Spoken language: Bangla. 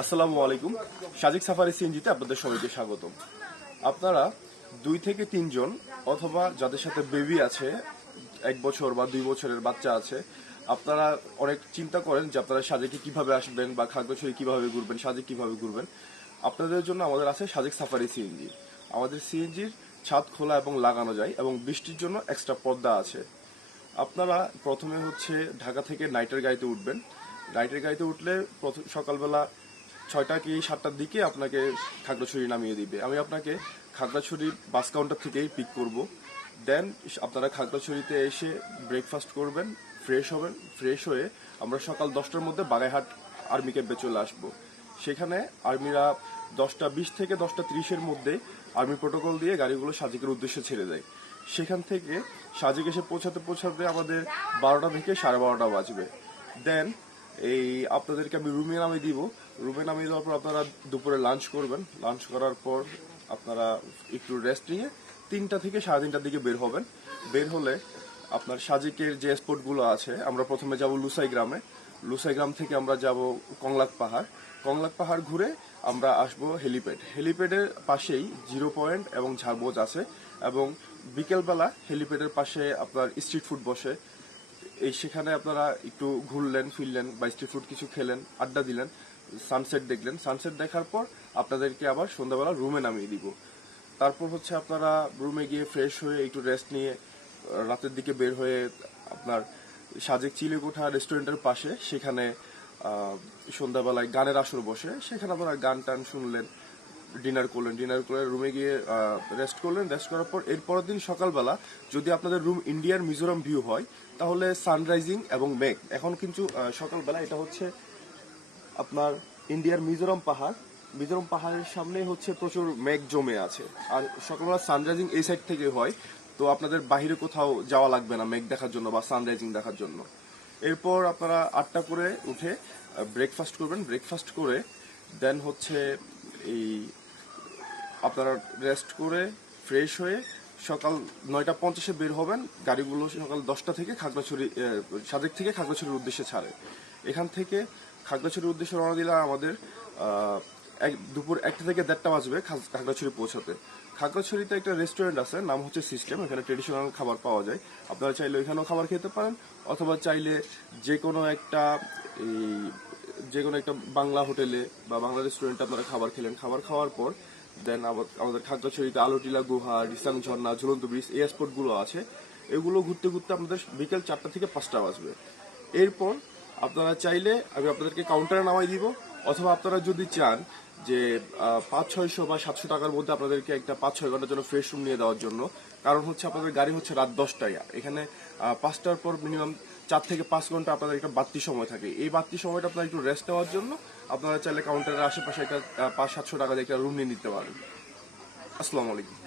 আসসালামু আলাইকুম। সাজিক সাফারি সিএনজিতে আপনাদের সবাইকে স্বাগতম। আপনারা দুই থেকে তিনজন অথবা যাদের সাথে বেবি আছে, এক বছর বা দুই বছরের বাচ্চা আছে, আপনারা অনেক চিন্তা করেন যে আপনারা সাজেকে কীভাবে আসবেন বা খাগড়াছড়ি কীভাবে ঘুরবেন, সাজেক কীভাবে ঘুরবেন। আপনাদের জন্য আমাদের আছে সাজেক সাফারি সিএনজি। আমাদের সিএনজির ছাদ খোলা এবং লাগানো যায় এবং বৃষ্টির জন্য এক্সট্রা পর্দা আছে। আপনারা প্রথমে হচ্ছে ঢাকা থেকে নাইটের গাড়িতে উঠবেন। নাইটের গাড়িতে উঠলে সকালবেলা ছয়টা কি সাতটার দিকে আপনাকে খাগড়াছড়ি নামিয়ে দিবে। আমি আপনাকে খাগড়াছড়ি বাস কাউন্টার থেকেই পিক করব। দেন আপনারা খাগড়াছড়িতে এসে ব্রেকফাস্ট করবেন ফ্রেশ হবেন ফ্রেশ হয়ে আমরা সকাল দশটার মধ্যে বাগাইহাট আর্মি ক্যাম্পে চলে আসব। সেখানে আর্মিরা দশটা বিশ থেকে দশটা ত্রিশের মধ্যে আর্মি প্রোটোকল দিয়ে গাড়িগুলো সাজিকের উদ্দেশ্যে ছেড়ে দেয়। সেখান থেকে সাজিক এসে পৌঁছাতে পৌঁছাতে আমাদের বারোটা থেকে সাড়ে বারোটা বাজবে। দেন এই আপনাদেরকে আমি রুমে নামিয়ে দিব। রুমে নামিয়ে দেওয়ার পর আপনারা দুপুরে লাঞ্চ করবেন। লাঞ্চ করার পর আপনারা একটু রেস্ট নিয়ে তিনটা থেকে সাড়ে তিনটার দিকে বের হবেন। বের হলে আপনার সাজিকের যে স্পটগুলো আছে, আমরা প্রথমে যাব লুসাই গ্রামে। লুসাই গ্রাম থেকে আমরা যাব কংলাক পাহাড়। কংলাক পাহাড় ঘুরে আমরা আসব হেলিপ্যাড। হেলিপ্যাডের পাশেই জিরো পয়েন্ট এবং ঝাড়বোজ আছে এবং বিকেলবেলা হেলিপ্যাডের পাশে আপনার স্ট্রিট ফুড বসে। এই সেখানে আপনারা একটু ঘুরলেন, ফিরলেন বা স্ট্রিট ফুড কিছু খেলেন, আড্ডা দিলেন। সানসেট দেখলেন। সানসেট দেখার পর আপনাদেরকে আবার সন্ধ্যাবেলা রুমে নামিয়ে দিব। তারপর হচ্ছে আপনারা রুমে গিয়ে ফ্রেশ হয়ে একটু রেস্ট নিয়ে রাতের দিকে বের হয়ে আপনার সাজেক চিলেকোঠা রেস্টুরেন্টের পাশে সেখানে সন্ধ্যাবেলায় গানের আসর বসে। সেখানে আপনারা গান টান শুনলেন ডিনার করলেন। ডিনার করে রুমে গিয়ে রেস্ট করলেন। রেস্ট করার পর এরপরের দিন সকালবেলা যদি আপনাদের রুম ইন্ডিয়ার মিজোরাম ভিউ হয়, তাহলে সানরাইজিং এবং মেঘ। এখন কিন্তু সকালবেলা এটা হচ্ছে আপনার ইন্ডিয়ার মিজোরাম পাহাড়। মিজোরাম পাহাড়ের সামনে হচ্ছে প্রচুর মেঘ জমে আছে। আর সকালবেলা সানরাইজিং এই সাইড থেকে হয়, তো আপনাদের বাইরে কোথাও যাওয়া লাগবে না মেঘ দেখার জন্য বা সানরাইজিং দেখার জন্য। এরপর আপনারা আটটা করে উঠে ব্রেকফাস্ট করবেন। ব্রেকফাস্ট করে দেন হচ্ছে এই আপনারা রেস্ট করে ফ্রেশ হয়ে সকাল নয়টা পঞ্চাশে বের হবেন। গাড়িগুলো সকাল দশটা থেকে খাগড়াছড়ি সাজেক থেকে খাগড়াছড়ির উদ্দেশ্যে ছাড়ে। এখান থেকে খাগড়াছড়ির উদ্দেশ্যে রওনা দিলে আমাদের এক দুপুর একটা থেকে দেড়টা বাজবে খাগ- খাগড়াছড়ি পৌঁছাতে। খাগড়াছড়িতে একটা রেস্টুরেন্ট আছে, নাম হচ্ছে সিস্টেম এখানে ট্রেডিশনাল খাবার পাওয়া যায়। আপনারা চাইলে ওইখানেও খাবার খেতে পারেন, অথবা চাইলে যে কোনো একটা, এই যে কোনো একটা বাংলা হোটেলে বা বাংলা রেস্টুরেন্টে আপনারা খাবার খেলেন। খাবার খাওয়ার পর দেন আমাদের খাগড়াছড়িতে আলোটিলা, গুহা, রিসাং ঝর্ণা, ঝুলন্ত ব্রিজ এই স্পটগুলো আছে। এগুলো ঘুরতে ঘুরতে আপনাদের বিকেল চারটা থেকে পাঁচটা বাজবে। এরপর আপনারা চাইলে আমি আপনাদেরকে কাউন্টারে নামাই দিব, অথবা আপনারা যদি চান যে পাঁচ, ছয়শো বা সাতশো টাকার মধ্যে আপনাদেরকে একটা পাঁচ, ছয় ঘণ্টার জন্য ফ্রেশ রুম নিয়ে দেওয়ার জন্য। কারণ হচ্ছে আপনাদের গাড়ি হচ্ছে রাত দশটায়। এখানে পাঁচটার পর মিনিমাম চার থেকে পাঁচ ঘণ্টা আপনাদের একটা বাড়তি সময় থাকে। এই বাড়তি সময়টা আপনারা একটু রেস্ট নেওয়ার জন্য আপনারা চাইলে কাউন্টারের আশেপাশে একটা পাঁচ, সাতশো টাকা দিয়ে একটা রুম নিয়ে নিতে পারেন। আসসালামু আলাইকুম।